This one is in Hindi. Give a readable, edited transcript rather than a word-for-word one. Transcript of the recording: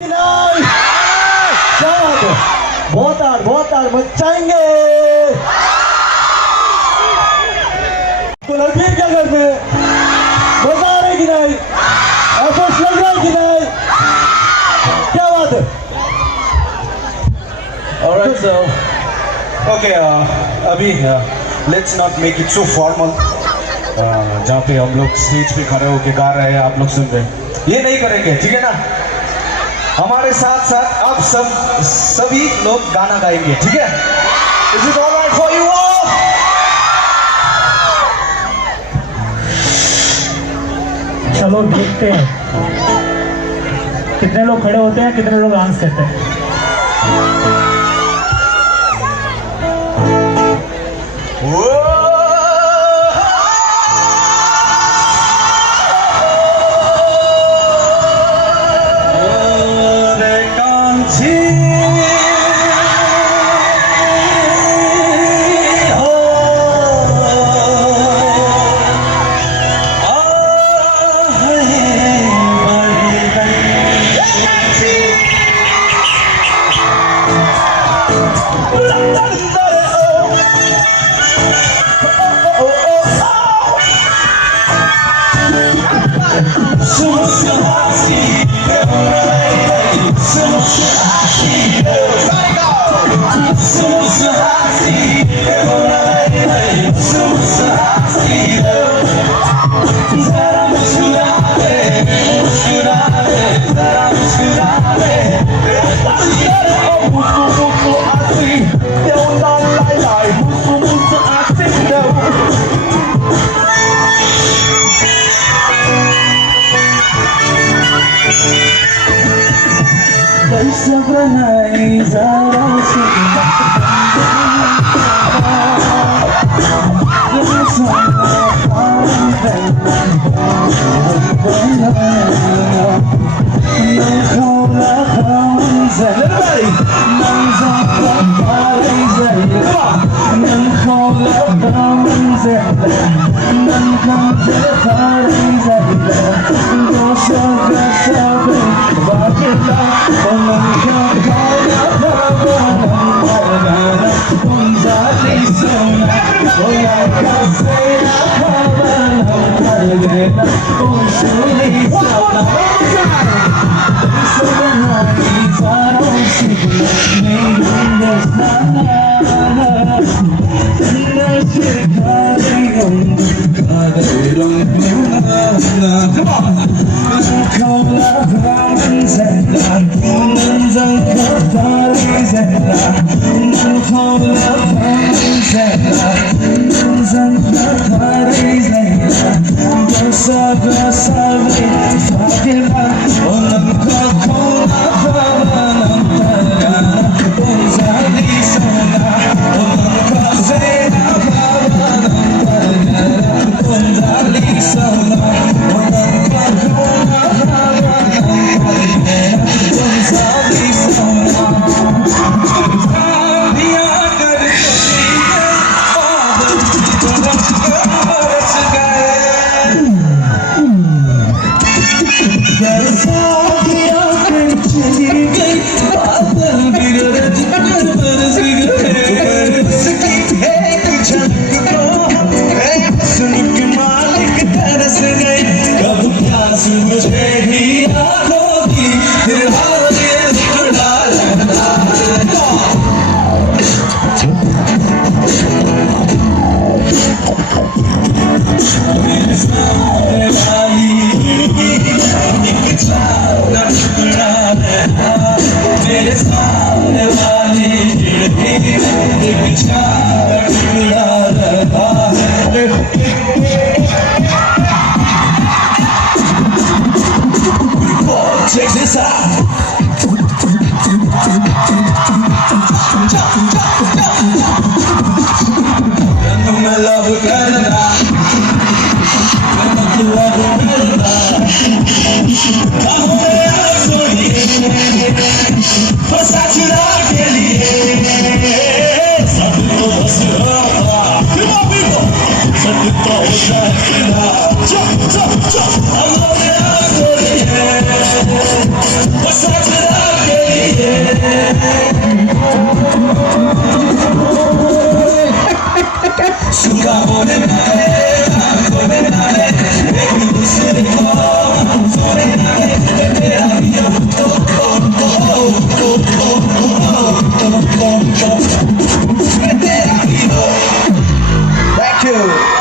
नहीं क्या बात है, बहुत आड़ मचाएंगे। तो फिर क्या घर में मजा आ रहा है कि नहीं, एफर्ट्स लग रहा है कि नहीं, क्या बात है। Alright, so okay, अभी let's not make it so formal. जहाँ पे हम लोग स्टेज पे खड़े होके गा रहे हैं, आप लोग सुन रहे हैं, ये नहीं करेंगे, ठीक है ना। हमारे साथ साथ आप सभी लोग गाना गाएंगे, ठीक है। Is it all right for you all? चलो देखते हैं कितने लोग खड़े होते हैं, कितने लोग डांस करते हैं। Check this out. मैं लव करना, मैं लव करना, फंसा चुरा के लिए सबको बस सबको हो जाएगा। चुप चुप चुप, हम लोग फंसा चुरा सूखा होने वाले होने वाले एक दूसरे को सोने वाले तेरा भी Thank you.